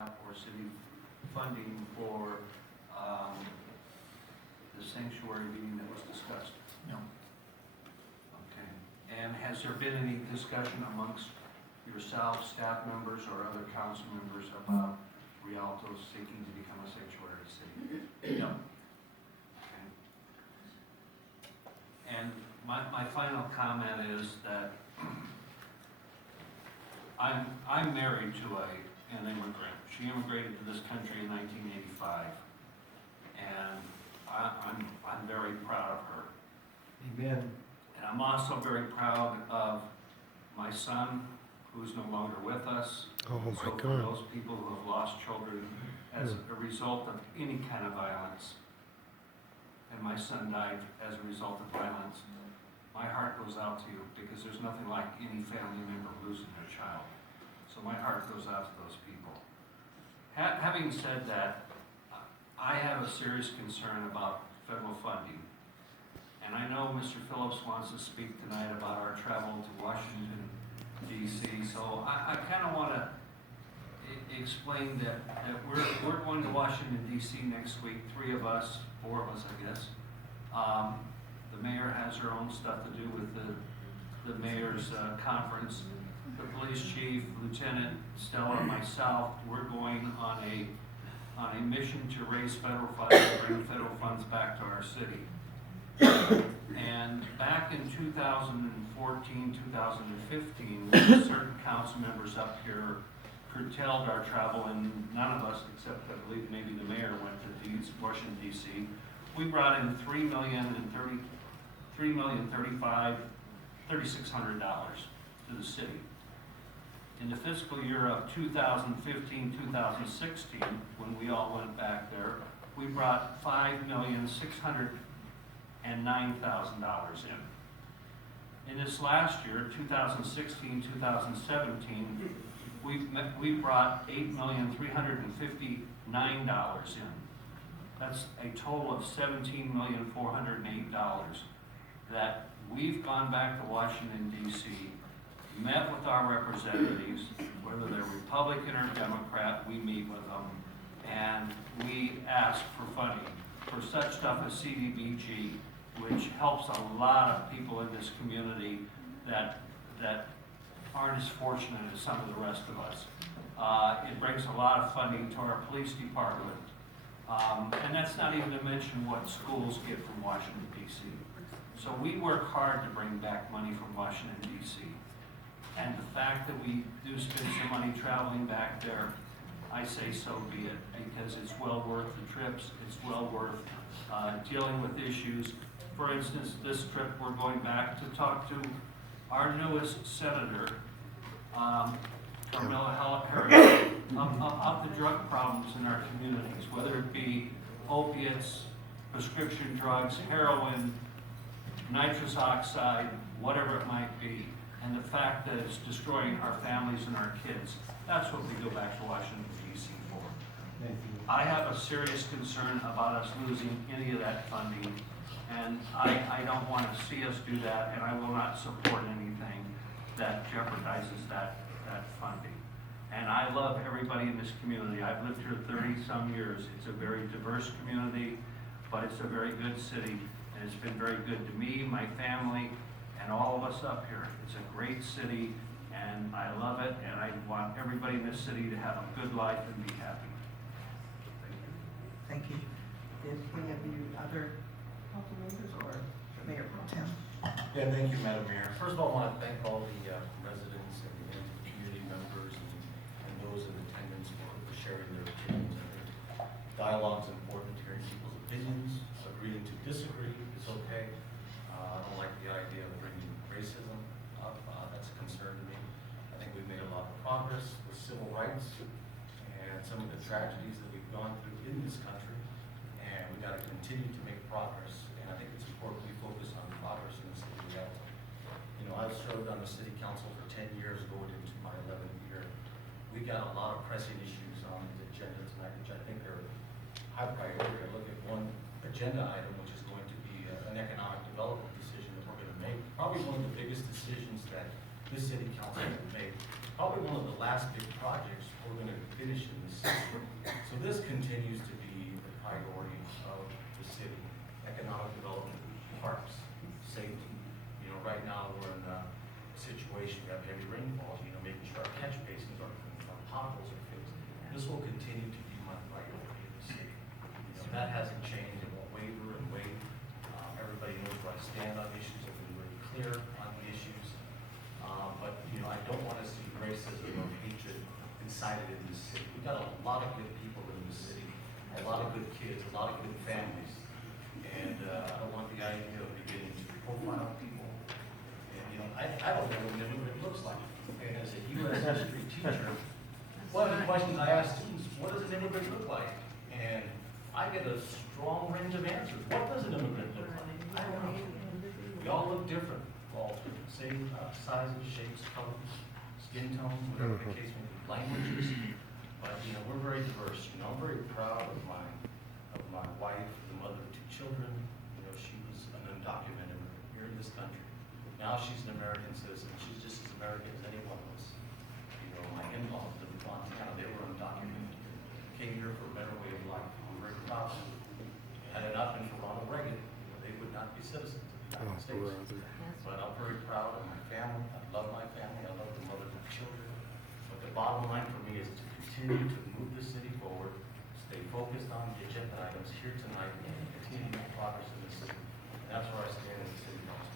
or city funding for the sanctuary meeting that was discussed? No. Okay. And has there been any discussion amongst yourself, staff members, or other council members about Rialto seeking to become a sanctuary city? No. Okay. And my final comment is that I'm married to an immigrant. She immigrated to this country in 1985, and I'm very proud of her. Amen. And I'm also very proud of my son, who's no longer with us. Oh my So for God. those people who have lost children as a result of any kind of violence, and my son died as a result of violence, my heart goes out to you, because there's nothing like any family member losing their child. So my heart goes out to those people. Having said that, I have a serious concern about federal funding. And I know Mr. Phillips wants to speak tonight about our travel to Washington, D.C. So I kind of want to explain that we're going to Washington, D.C. next week, 3 of us, 4 of us, I guess. The mayor has her own stuff to do with the mayor's conference. The police chief, Lieutenant Stella, and myself, we're going on a mission to raise federal funds and bring federal funds back to our city. And back in 2014, 2015, certain council members up here curtailed our travel, and none of us, except I believe maybe the mayor, went to Washington, D.C. We brought in $3,036,000 to the city. In the fiscal year of 2015-2016, when we all went back there, we brought $5,609,000 in. In this last year, 2016-2017, we brought $8,359,000 in. That's a total of $17,408 that we've gone back to Washington, D.C., met with our representatives, whether they're Republican or Democrat, we meet with them, and we ask for funding for such stuff as CDBG, which helps a lot of people in this community that aren't as fortunate as some of the rest of us. It brings a lot of funding to our police department. And that's not even to mention what schools get from Washington, D.C. So we work hard to bring back money from Washington, D.C. And the fact that we do spend some money traveling back there, I say so be it, because it's well worth the trips, it's well worth dealing with issues. For instance, this trip we're going back to talk to our newest senator, Carmela Harris, about the drug problems in our communities, whether it be opiates, prescription drugs, heroin, nitrous oxide, whatever it might be, and the fact that it's destroying our families and our kids. That's what we go back to Washington, D.C. for. I have a serious concern about us losing any of that funding, and I don't want to see us do that, and I will not support anything that jeopardizes that funding. And I love everybody in this community. I've lived here 30-some years. It's a very diverse community, but it's a very good city, and it's been very good to me, my family, and all of us up here. It's a great city, and I love it, and I want everybody in this city to have a good life and be happy. Thank you. Did any of you other council members or the Mayor Pro Tem? Yeah, thank you, Madam Mayor. First of all, I want to thank all the residents and the community members and those in attendance for sharing their opinions. I think dialogue is important, hearing people's opinions, agreeing to disagree is okay. I don't like the idea of bringing racism up. That's a concern to me. I think we've made a lot of progress with civil rights and some of the tragedies that we've gone through in this country, and we've got to continue to make progress. And I think it's important we focus on progress in the city of Rialto. You know, I've served on the city council for 10 years, going into my 11th year. We got a lot of pressing issues on the agenda tonight, which I think are high priority. I look at one agenda item, which is going to be an economic development decision that we're going to make. Probably one of the biggest decisions that this city council will make probably one of the last big projects we're gonna finish in the city. So this continues to be the priority of the city: economic development, parks, safety. You know, right now, we're in a situation, we have heavy rainfalls, you know, making sure our catch basins our potholes are fixed. This will continue to be my priority in the city. You know, that hasn't changed, it won't waver and wait. Everybody knows where I stand on issues, I've been very clear on the issues. But, you know, I don't want to see racism or hatred incited in this city. We've got a lot of good people in this city, a lot of good kids, a lot of good families. And I don't want the idea of beginning to profile people. And, you know, I don't know what an immigrant looks like. And as a U.S. history teacher, one of the questions I ask students, what does an immigrant look like? And I get a strong range of answers. What does an immigrant look like? I don't know. We all look different, all same sizes, shapes, colors, skin tones, whatever the case may be, languages. But, you know, we're very diverse. You know, I'm very proud of my wife, the mother of 2 children. You know, she was an undocumented immigrant here in this country. Now she's an American citizen. She's just as American as any one of us. You know, my in-laws lived in Montana. They were undocumented. Came here for a better way of life. I'm very proud of them. Had it not been for Ronald Reagan, you know, they would not be citizens of the United States. But I'm very proud of my family. I love my family. I love the mothers of children. But the bottom line for me is to continue to move the city forward, stay focused on the agenda items here tonight, and continue to make progress in the city. And that's where I stand in the city council.